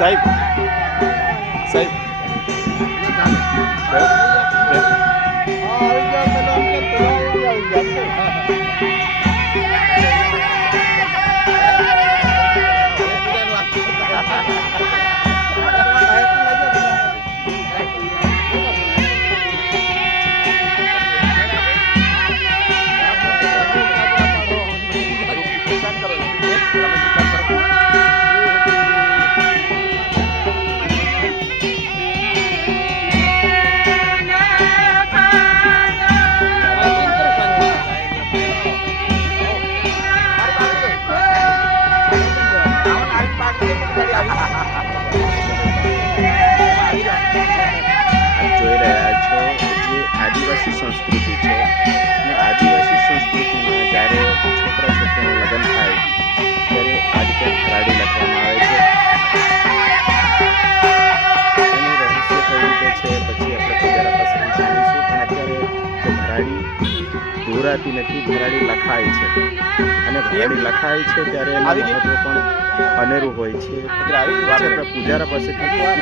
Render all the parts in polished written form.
સાહેબ સાહેબ आदिवासी संस्कृति है। आदिवासी संस्कृति में जयरे छोकरा छोकरीનું લગ્ન થાય ત્યારે આ રીતે ભરાડી લખવામાં આવે છે। એનું રહસ્ય કઈ રીતે છે પછી આપણે પૂજારા પાસેથી જાણીશું, પણ અત્યારે જે ભરાડી દોરાતી નથી, ભરાડી લખાય છે અને ભરાડી લખાય છે ત્યારે એનું મહત્વ પણ અનેરું હોય છે। આપણે પૂજારા પાસેથી જાણ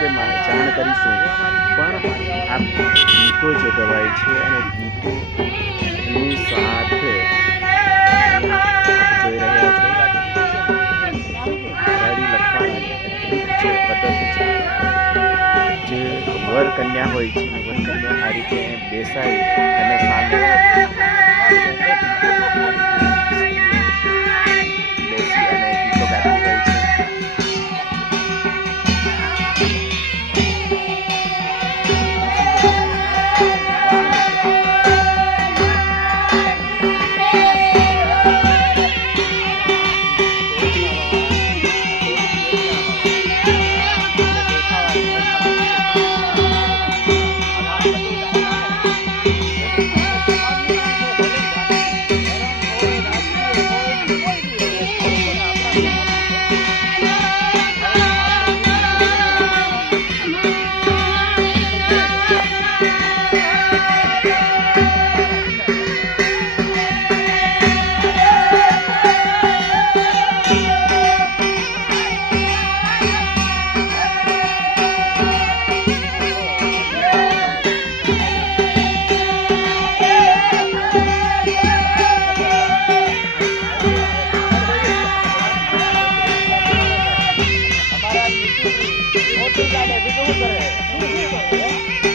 કરીશું, પણ આ ગીતો જે ગવાય છે અને ગીતોની સાથે આપ જોઈ રહ્યા છો ભરાડી લખવાની જે પદ્ધતિ છે, જે વર કન્યા હોય છે, વર કન્યા આ રીતે બેસાઈ અને સામે બેસી અને ગીતો ગાતી હોય છે।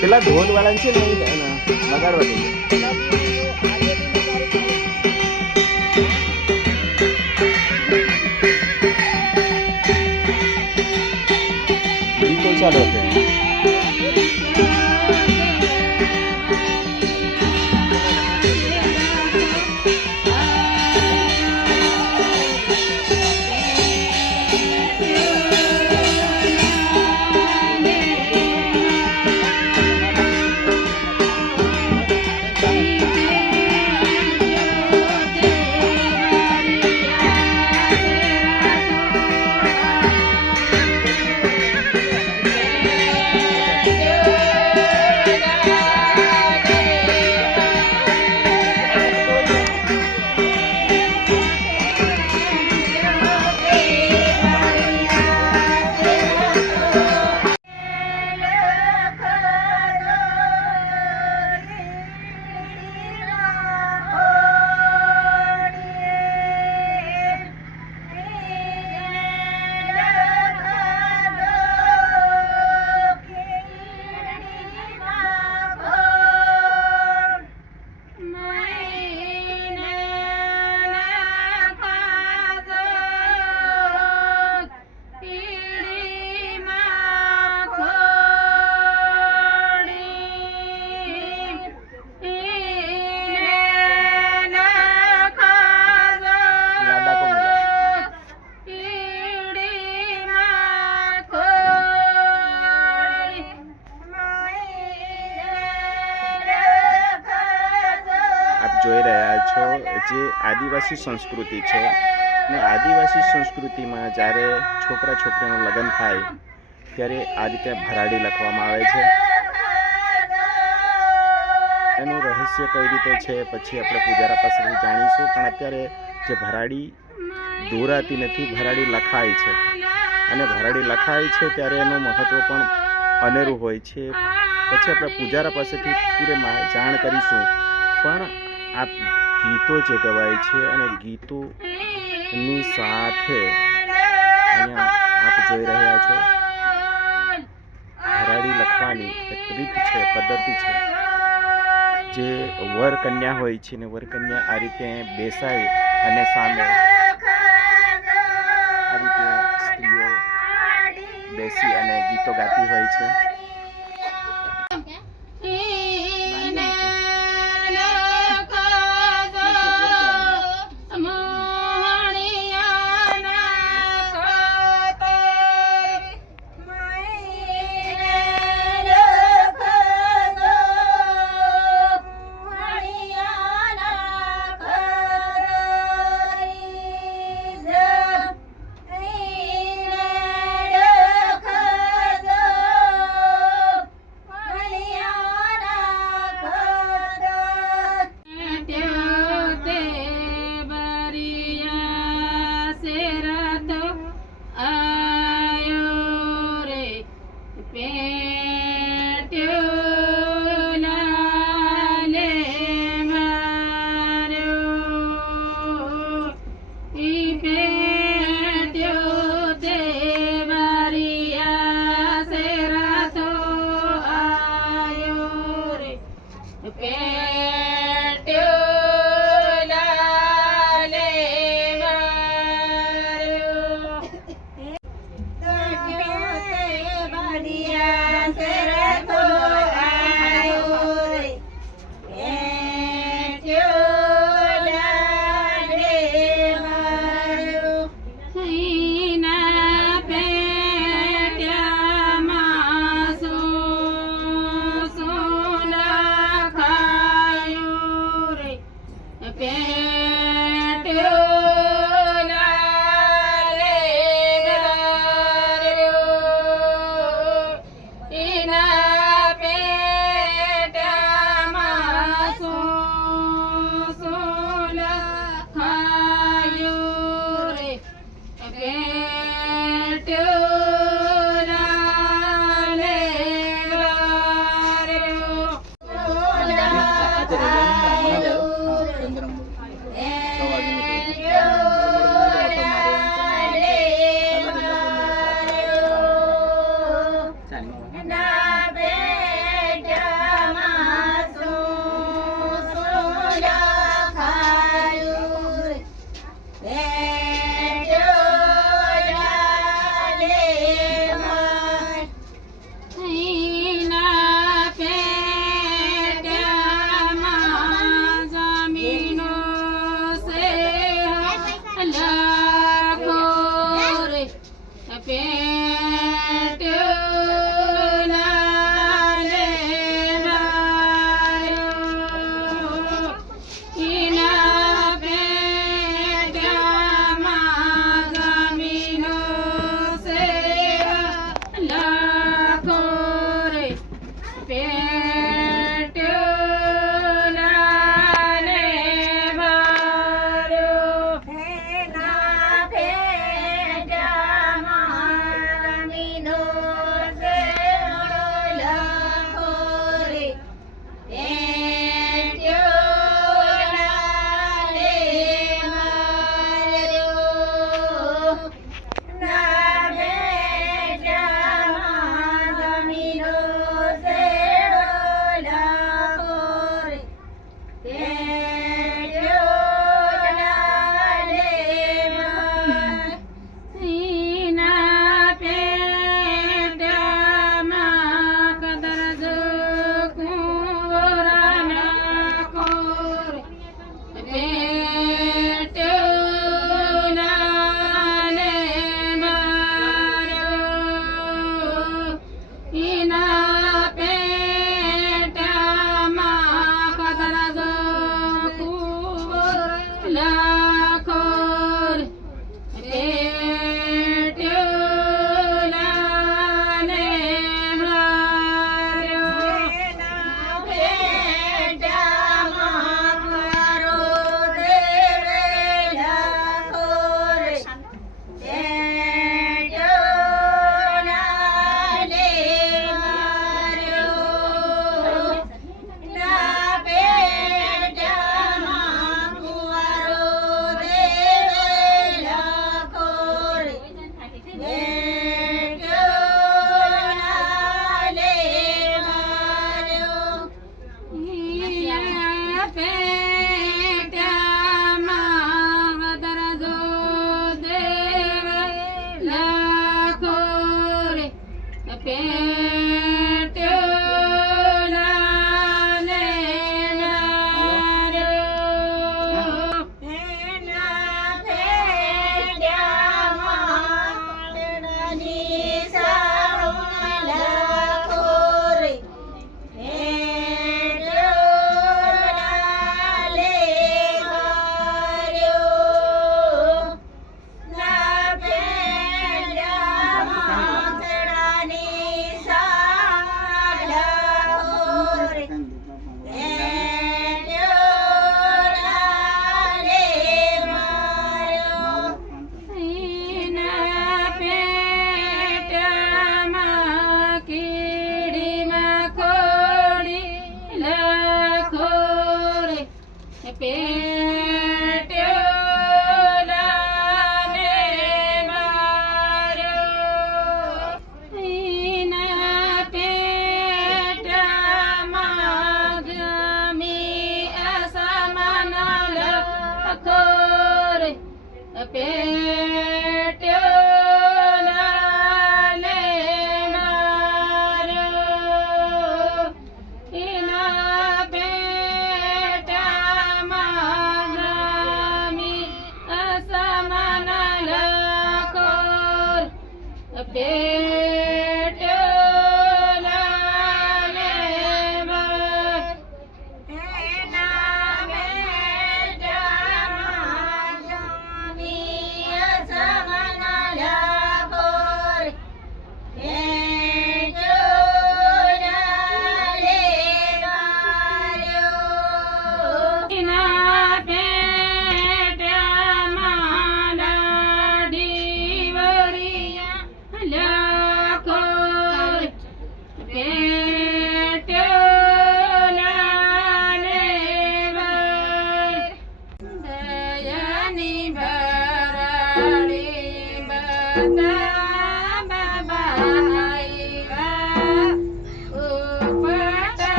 પેલા ઢોલ વાળા છે ને લગાડવા દે ગીતો ચાલુ છે। જોઈ રહ્યા છો જે આદિવાસી સંસ્કૃતિ છે અને આદિવાસી સંસ્કૃતિમાં જ્યારે છોકરા છોકરીનું લગ્ન થાય ત્યારે આ રીતે ભરાડી લખવામાં આવે છે। એનું રહસ્ય કઈ રીતે છે પછી આપણે પૂજારા પાસેથી જાણીશું, પણ અત્યારે જે ભરાડી દોરાતી નથી, ભરાડી લખાય છે અને ભરાડી લખાય છે ત્યારે એનું મહત્ત્વ પણ અનેરું હોય છે. પછી આપણે પૂજારા પાસેથી જાણ કરીશું. પણ આ ગીતો જે ગવાય છે અને ગીતોની સાથે અહીંયા આપ જોઈ રહ્યા છો ભરાડી લખવાની એક રીત છે, પદ્ધતિ છે. જે વર કન્યા હોય છે ને વર કન્યા આ રીતે બેસાડી અને સામે આ રીતે સ્ત્રીઓ બેસી અને ગીતો ગાતી હોય છે.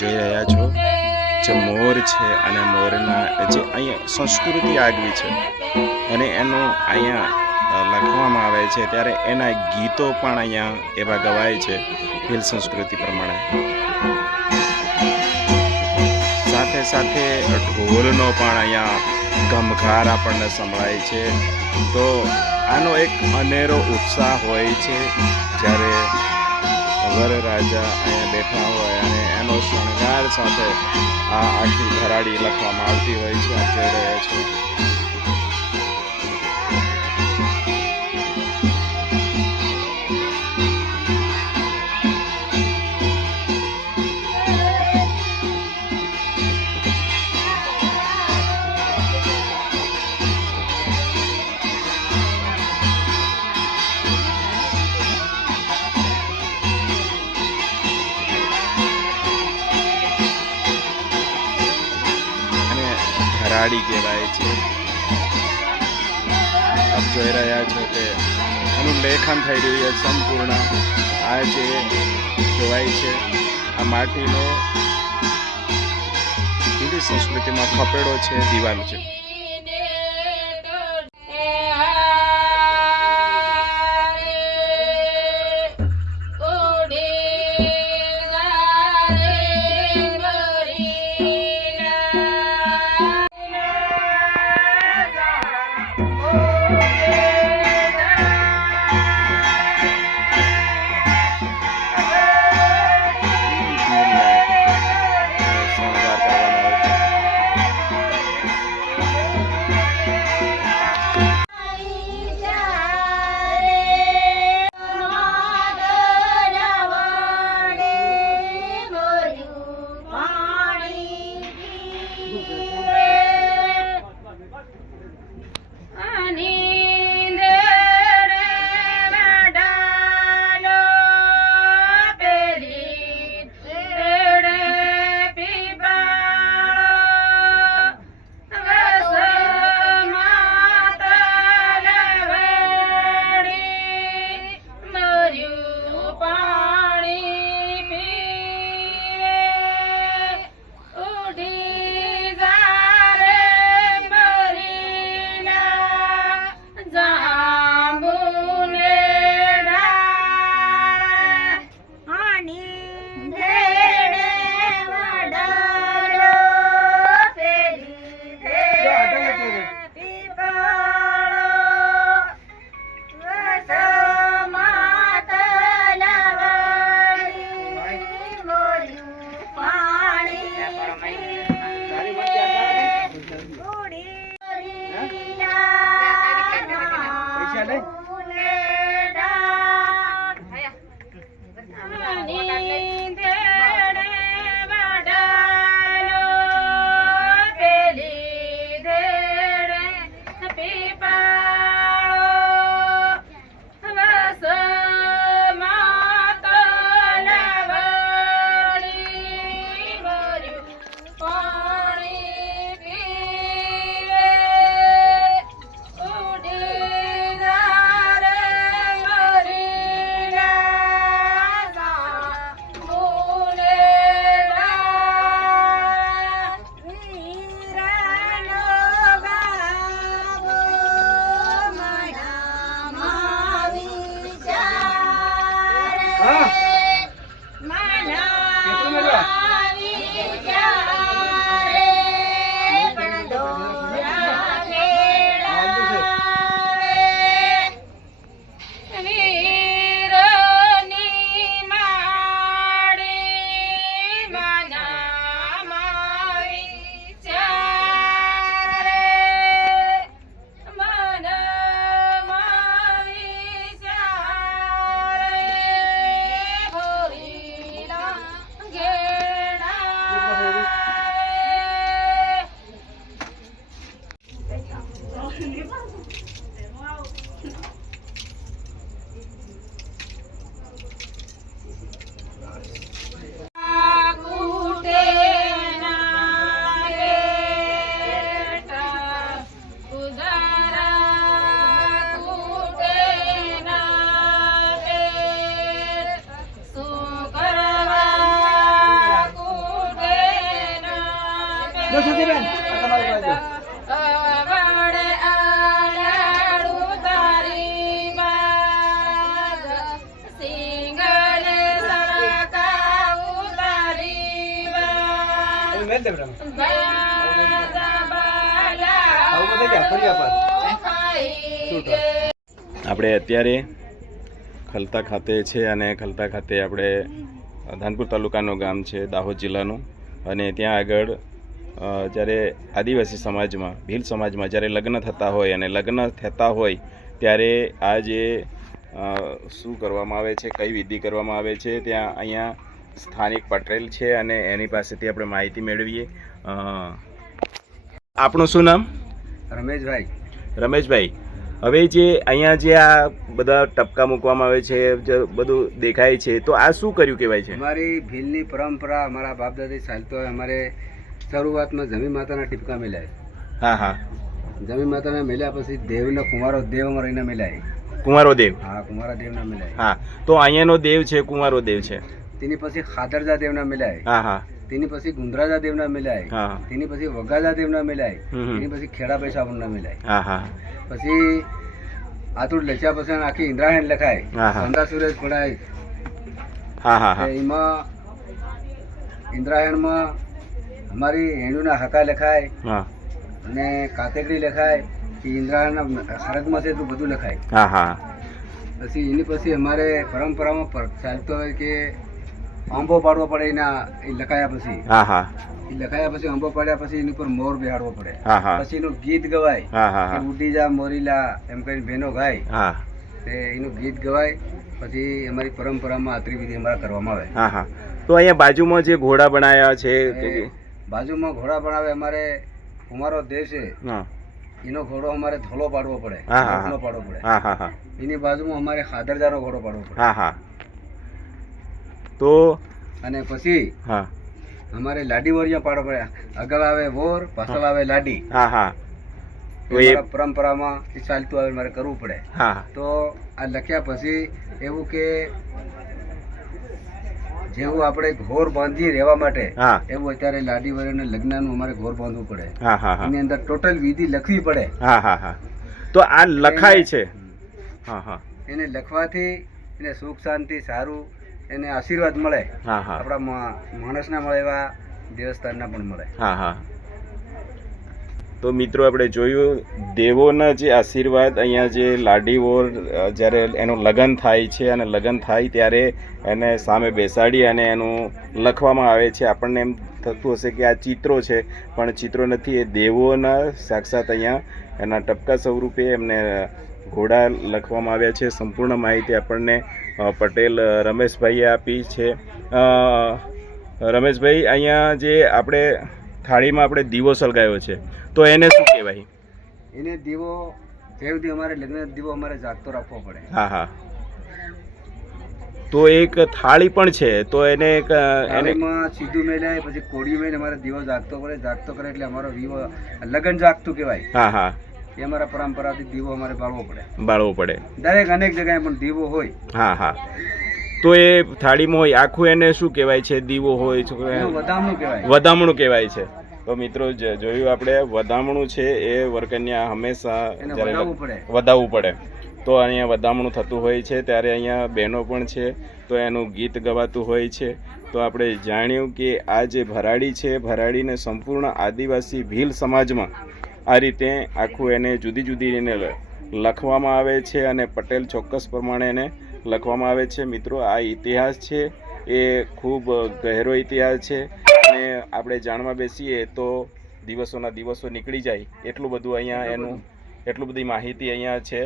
જોઈ રહ્યા છો જે મોર છે અને મોરના જે અહીંયા સંસ્કૃતિ આગવી છે અને એનું અહીંયા લખવામાં આવે છે ત્યારે એના ગીતો પણ અહીંયા એવા ગવાય છે ભીલ સંસ્કૃતિ પ્રમાણે. સાથે સાથે ઢોલનો પણ અહીંયા ગમખાર આપણને સંભળાય છે. તો આનો એક અનેરો ઉત્સાહ હોય છે જ્યારે વરરાજા અહીંયા બેઠા હોય અને એનો શણગાર સાથે આ આખી ભરાડી લખવામાં આવતી હોય છે. આપ જોઈ રહ્યા છો. ભરાડી કહેવાય છે. આપ જોઈ રહ્યા છો કે એનું લેખન થઈ રહ્યું છે સંપૂર્ણ. આ જે જોવાય છે આ માટીનો હિન્દી સંસ્કૃતિમાં ખપેડો છે, દિવાલ છે. આપણે અત્યારે ખલતા ખાતે છે અને ખલતા ખાતે આપણે ધાનપુર તાલુકાનું ગામ છે, દાહોદ જિલ્લાનું. અને ત્યાં આગળ જ્યારે આદિવાસી સમાજમાં, ભીલ સમાજમાં જ્યારે લગ્ન થતા હોય અને લગ્ન થતા હોય ત્યારે આ જે શું કરવામાં આવે છે, કઈ વિધિ કરવામાં આવે છે, ત્યાં અહીંયા સ્થાનિક પટેલ છે અને એની પાસેથી આપણે માહિતી મેળવીએ. આપણું શું નામ? રમેશભાઈ. રમેશભાઈ, હવે જે અહીંયા જે આ બધા ટપકા મૂકવામાં આવે છે, જે બધું દેખાય છે, તો આ શું કર્યું કહેવાય છે? અમારી ભીલની પરંપરા અમારા બાપ દાદી ચાલતો હોય. અમારે શરૂઆતમાં જમી માતાના ટીપકા મેલાય. હા હા. જમી માતાને મેલ્યા પછી દેવનો કુંવારો દેવ અમારે એને મેલાય. કુંવારો દેવ? હા, કુંવારા દેવના મેલાય. હા, તો અહીંયાનો દેવ છે કુંવારો દેવ છે. તેની પછી ખાદરજા દેવના મેલાય. હા હા. તેની પછી ગુંદરાજા દેવના મેલાય. હા. તેની પછી વગાજા દેવના મેલાય. તેની પછી ખેડા પૈસાના મેલાય. હા હા. પછી આતુર લચ્યા પછી આખી ઇન્દ્રાયણ લખાય. ચંદા સૂરજ પડાય. હા હા હા. એમાં ઇન્દ્રાયણમાં અમારી હેણુના હકા લખાય. હા. અને કાતેકડી લખાય. ઇન્દ્રાયણના હરકમાં છે એટલું બધું લખાય. હા હા. પછી એની પછી અમારે પરંપરામાં ચાલતો હોય કે આંબો પાડવો પડે એના એ લખાયા પછી. હા હા. એ લખાયા પછી આંબો પાડ્યા પછી એની ઉપર મોર બેહાડવો પડે. હા હા. પછી એનું ગીત ગવાય. હા હા. ઉડી જા મોરીલા એમ કરીને બહેનો ગાય. હા. તે એનું ગીત ગવાય. પછી અમારી પરંપરામાં આતરી વિધિ અમારા કરવામાં આવે. હા હા. તો અહીંયા બાજુમાં જે ઘોડા બનાવ્યા છે, બાજુમાં ઘોડા બનાવે અમારે કુમારો દેવ છે. હા. એનો ઘોડો અમારે ધોલો પાડવો પડે. હા હા. પાડવો પડે. હા હા હા. એની બાજુમાં અમારે ખાદરજાનો ઘોડો પાડવો પડે. હા હા. તો અને પછી હા અમારે લાડી વરિયા પાડવો પડે. આગળ આવે વોર, પાછળ આવે લાડી. હા હા. તો એ પરંપરામાં એ ચાલતું આવે, મારે કરવું પડે. હા. તો આ લખ્યા પછી એવું કે જેવું આપણે ઘોર બાંધી રહેવા માટે એવું અત્યારે લાડી વરિયાને લગ્નનું અમારે ઘોર બાંધવું પડે. હા હા. એની અંદર ટોટલ વિધિ લખવી પડે. હા હા હા. તો આ લખાય છે. હા હા. એને લખવાથી એને સુખ શાંતિ સારું એને આશીર્વાદ મળે. હા હા. આપણા માણસના મળે એવા દેવસ્થાનના પણ મળે. હા હા. તો મિત્રો આપણે જોયું દેવોના જે આશીર્વાદ, અહીંયા જે લાડીઓ જ્યારે એનું લગ્ન થાય છે અને લગ્ન થાય ત્યારે એને સામે બેસાડી અને એનું લખવામાં આવે છે. આપણને એમ થતું હશે કે આ ચિત્રો છે, પણ ચિત્રો નથી, એ દેવોના સાક્ષાત અહીંયા એના ટપકા સ્વરૂપે એમને ઘોડા લખવામાં આવ્યા છે. સંપૂર્ણ માહિતી આપણને પટેલ રમેશભાઈએ આપી છે. રમેશભાઈ, અહીંયા જે આપણે થાળીમાં આપણે દીવો સળગાવ્યો છે, તો એને શું કહેવાય? એને દીવો જેવથી અમારે લગ્ન દીવો અમારે જાગતો રાખવો પડે. હા હા. તો એક થાળી પણ છે, તો એને એક એમાં સીધું મેલાય પછી કોડી મેલે અમારે દીવો જાગતો પડે. જાગતો કરે એટલે અમારો દીવો લગ્ન જાગતું કહેવાય. હા હા. એ અમારા પરંપરાથી દીવો અમારે બાળવો પડે. બાળવો પડે. દરેક અનેક જગ્યાએ પણ દીવો હોય. હા હા. તો એ થાળીમાં હોય આખું, એને શું કહેવાય છે? દીવો હોય, વધામણું કહેવાય. વધામણું કહેવાય છે. તો મિત્રો જોયું આપણે, વધામણું છે એ વરકન્યા હંમેશા વધાવવું પડે. તો અહીંયા વધામણું થતું હોય છે ત્યારે અહીંયા બહેનો પણ છે, તો એનું ગીત ગવાતું હોય છે. તો આપણે જાણ્યું કે આ જે ભરાડી છે, ભરાડીને સંપૂર્ણ આદિવાસી ભીલ સમાજમાં આ રીતે આખું એને જુદી જુદી એને લખવામાં આવે છે અને પટેલ ચોક્કસ પ્રમાણે એને લખવામાં આવે છે. મિત્રો, આ ઇતિહાસ છે એ ખૂબ ગહેરો ઇતિહાસ છે અને આપણે જાણવા બેસીએ તો દિવસોના દિવસો નીકળી જાય એટલું બધું અહીંયા એનું એટલું બધી માહિતી અહીંયા છે.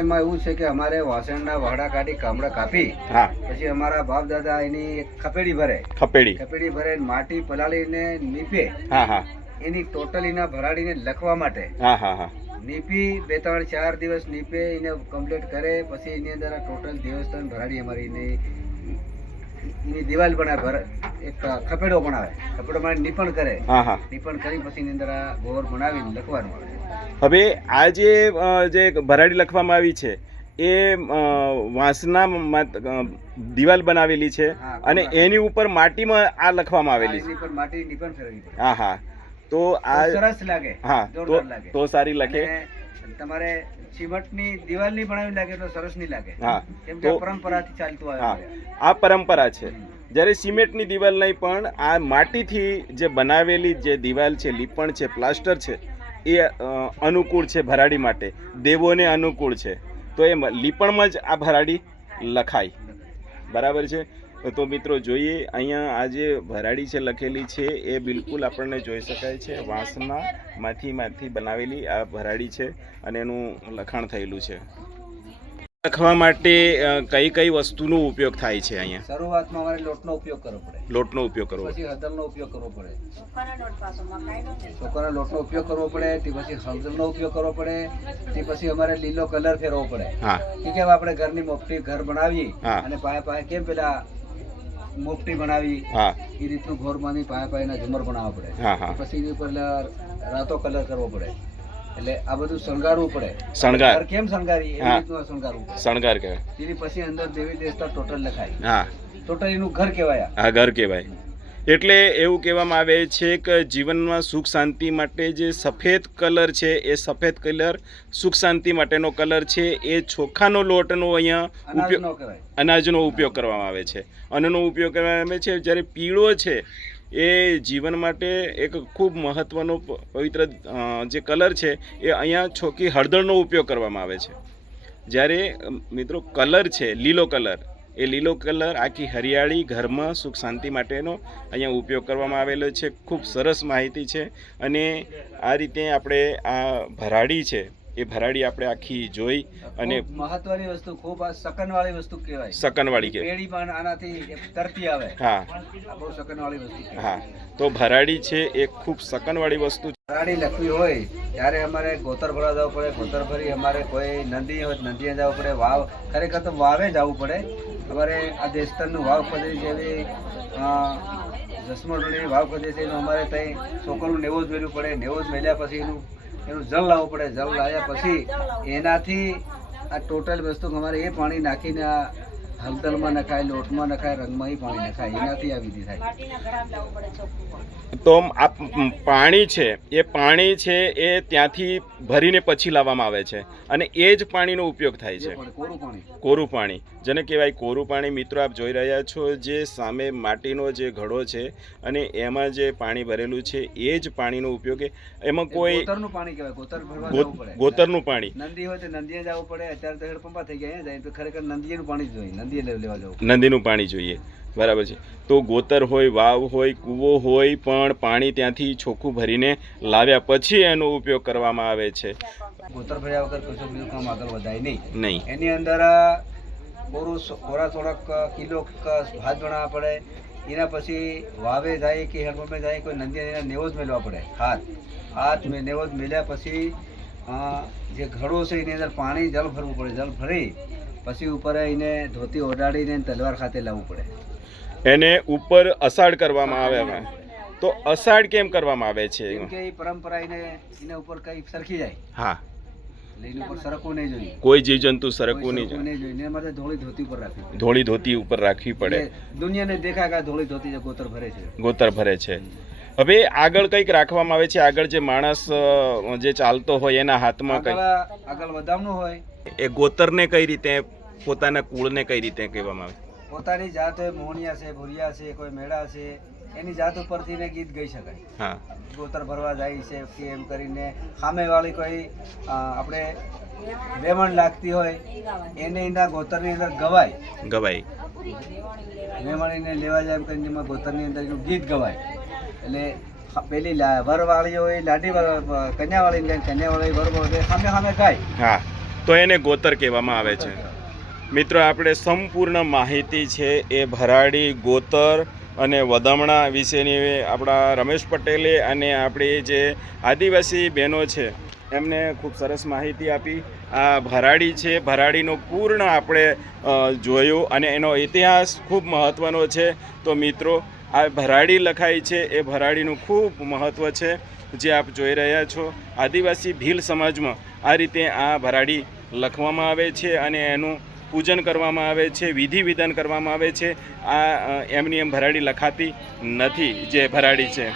એમાં એવું છે કે અમારે વાસણના વાડા કાઢી કામડા કાપી, હા, પછી અમારા બાપ દાદા એની ખપેડી ભરે. ખપેડી ભરે, માટી પલાળીને નીપે. હા હા. એની ટોટલ એના ભરાડીને લખવા માટે. હા હા હા. નીપી 2-3-4 દિવસ નીપે, એને કમ્પ્લીટ કરે. પછી એની અંદર ટોટલ દેવસ્થાન ભરાડી અમારી એની દિવાલ બનાવે, એક ખપેડો બનાવે. ખપેડો બનાવી નીપણ કરે. નીપણ કરી પછી એની અંદર આ ગોળ બનાવીને લખવાનું આવે. હવે આ જે ભરાડી લખવામાં આવી છે એ વાંસના દિવાલ બનાવેલી છે અને એની ઉપર માટીમાં આ લખવામાં આવેલી છે. માટી નીપણ ફેરવી. હા હા. તો આ સરસ લાગે, હા જોરદાર લાગે. તો સારી લખે. અને તમારે સિમેન્ટની દિવાલની બનાવી લાગે તો સરસ નહીં લાગે. હા કેમ કે આ પરંપરાથી ચાલતું હા આવે છે. આ પરંપરા છે. જ્યારે સિમેન્ટની દિવાલ નહીં પણ આ માટીથી જે બનાવેલી જે દિવાલ છે, લીપણ છે, પ્લાસ્ટર છે, એ અનુકૂળ છે ભરાડી માટે, દેવોને અનુકૂળ છે. તો એ લીપણમાં જ આ ભરાડી લખાય. બરાબર છે. તો મિત્રો જોઈએ અહીંયા આ જે ભરાડી છે લખેલી છે એ બિલકુલ આપણને જોઈ શકાય છે. વાંસના માંથી બનાવેલી આ ભરાડી છે અને એનું લખાણ થયેલું છે. લખવા માટે કઈ કઈ વસ્તુનો ઉપયોગ થાય છે અહીંયા? શરૂઆતમાં અમારે લોટનો ઉપયોગ કરવો પડે. લોટનો ઉપયોગ કરવો, પછી હળદરનો ઉપયોગ કરવો પડે. ચોખાના લોટનો ઉપયોગ કરવો પડે. તે પછી હળદરનો ઉપયોગ કરવો પડે. તે પછી અમારે લીલો કલર ફેરવવો પડે. હા કે કેમ આપણે ઘરની મોટી ઘર બનાવી અને પાયા કેમ પેલા મોટી બનાવી એ રીતનું ઘોરમાંની પાયા ઝુમર બનાવવા પડે. પછી એની ઉપર રાતો કલર કરવો પડે. એટલે આ બધું શણગારવું પડે. શણગાર કેમ શણગારી એ રીતનું શણગારવું પડે. શણગાર કહેવાય. તેની પછી અંદર દેવી દેવતા ટોટલ લખાય. હા ટોટલ એનું ઘર કહેવાય. હા ઘર કહેવાય. એટલે એવું કહેવામાં આવે છે કે જીવનમાં સુખ શાંતિ માટે જે સફેદ કલર છે એ સફેદ કલર સુખ શાંતિ માટેનો કલર છે. એ ચોખાનો લોટનો અહીંયા ઉપયોગ, અનાજનો ઉપયોગ કરવામાં આવે છે. અન્નનો ઉપયોગ કરવામાં આવે છે. જ્યારે પીળો છે એ જીવન માટે એક ખૂબ મહત્ત્વનો પવિત્ર જે કલર છે એ અહીંયા ચોખ્ખી હળદરનો ઉપયોગ કરવામાં આવે છે. જ્યારે મિત્રો કલર છે લીલો કલર, એ લીલો કલર આખી હરિયાળી ઘરમાં સુખ શાંતિ માટેનો અહીંયા ઉપયોગ કરવામાં આવેલો છે. ખૂબ સરસ માહિતી છે. અને આ રીતે આપણે આ ભરાડી છે એ ભરાડી આપણે આખી જોઈ અને મહત્વની વસ્તુ ખૂબ આ સકનવાળી વસ્તુ કહેવાય. સકનવાળી કહેવાય. પેડી પણ આનાથી તરતી આવે. હા બહુ સકનવાળી વસ્તુ. હા તો ભરાડી છે એ ખૂબ સકનવાળી વસ્તુ. ભરાડી લખવી હોય ત્યારે અમારે ગોતર ભરવા જવું પડે. ગોતર ભરી અમારે કોઈ નદી હોય નદીએ જવું પડે. વાવ ખરેખર તો વાવે જવું પડે. અમારે આ દેશતરનું વાવ પદ્ધતિ જેવી જસમોટની વાવ પદ્ધતિ છે એનું અમારે ત્યાં છોકરનું નેવું જ મેળવું પડે. નેવું જ મેળ્યા પછી એનું જલ લાવવું પડે. જલ લાવ્યા પછી એનાથી આ ટોટલ વસ્તુ અમારે એ પાણી નાખીને આ હળદરમાં નખાય, લોટમાં નખાય, રંગમાં પાણી નખાય. એનાથી આ વિધિ થાય. તો આ પાણી છે એ પાણી છે એ ત્યાંથી ભરીને પછી લાવવામાં આવે છે અને એ જ પાણીનો ઉપયોગ થાય છે. કોરું પાણી જેને કહેવાય કોરું પાણી. મિત્રો આપ જોઈ રહ્યા છો જે સામે માટીનો જે ઘડો છે અને એમાં જે પાણી ભરેલું છે એ જ પાણીનો ઉપયોગ. એમાં કોઈ ગોતરનું પાણી કહેવાય. ગોતર ભરવા જવું પડે. ગોતરનું પાણી. નદી હોય તો નદીએ જવું પડે. અત્યારે તો હેડપંપા થઈ ગયા જાય તો ખરેખર નદીનું પાણી જ જોઈએ. નદીએ લેવા જવું. નદીનું પાણી જોઈએ. બરાબર છે. તો ગોતર હોય, વાવ હોય, કૂવો હોય, પણ પાણી ત્યાંથી ચોખ્ખું ભરીને લાવ્યા પછી એનો ઉપયોગ કરવામાં આવે છે. ગોતર ભર્યા વગર કશું બીજું કામ આગળ વધાય નહીં. એની અંદર કોરા થોડાક કિલો ભાત બનાવવા પડે. એના પછી વાવે જાય કે હેડપંપે જાય કોઈ નદી એના નેવો જ મેળવા પડે. હાથ નેવો જ મેળ્યા પછી જે ઘડો છે એની અંદર પાણી જલ ભરવું પડે. જલ ભરી પછી ઉપર એને ધોતી ઓઢાડીને તલવાર ખાતે લાવવું પડે. એને ઉપર અષાઢ કરવામાં આવે. તો અષાઢ કેમ કરવામાં આવે છે? કેમ કે એ પરંપરા એને ઉપર કઈ સરખી જાય. હા એની ઉપર સરકવું નહીં જોઈએ. કોઈ જીવજંતુ સરકવું નહીં જોઈએ. એના માટે ધોળી ધોતી ઉપર રાખવી પડે. ધોળી ધોતી ઉપર રાખવી પડે. દુનિયાને દેખાય કે ધોળી ધોતી ગોતર ભરે છે. ગોતર ભરે છે. હવે આગળ કંઈક રાખવામાં આવે છે. આગળ જે માણસ જે ચાલતો હોય એના હાથમાં કંઈક આગળ વધામણું હોય. એ ગોતરને કઈ રીતે, પોતાના કુળને કઈ રીતે કહેવામાં આવે? પોતાની જાત હોય, મોહણિયા છે, ભુરિયા છે, કોઈ મેળા છે, એની જાત ઉપરથી ને ગીત ગાઈ શકાય. હા ગોતર ભરવા જાય છે કે એમ કરીને સામેવાળી કોઈ આપણે વેમણ લાગતી હોય એને એના ગોતરની અંદર ગવાય. વેમણીને લેવા જાય એમ કરીને એમાં ગોતરની અંદર એનું ગીત ગવાય. એટલે પેલી વરવાળી હોય લાડી કન્યાવાળી, કન્યાવાળી વરવાળી સામે ગાય. હા તો એને ગોતર કહેવામાં આવે છે. મિત્રો આપણે સંપૂર્ણ માહિતી છે એ ભરાડી, ગોતર અને વધામણા વિશેની આપણા રમેશ પટેલે અને આપણી જે આદિવાસી બહેનો છે એમને ખૂબ સરસ માહિતી આપી. આ ભરાડી છે, ભરાડીનો પૂર્ણ આપણે જોયું અને એનો ઇતિહાસ ખૂબ મહત્ત્વનો છે. તો મિત્રો આ ભરાડી લખાઈ છે એ ભરાડીનું ખૂબ મહત્ત્વ છે. જે આપ જોઈ રહ્યા છો આદિવાસી ભીલ સમાજમાં આ રીતે આ ભરાડી લખવામાં આવે છે અને એનું પૂજન કરવામાં આવે છે, વિધિ વિધાન કરવામાં આવે છે. આ એમની એમ ભરાડી લખાતી નથી જે ભરાડી છે.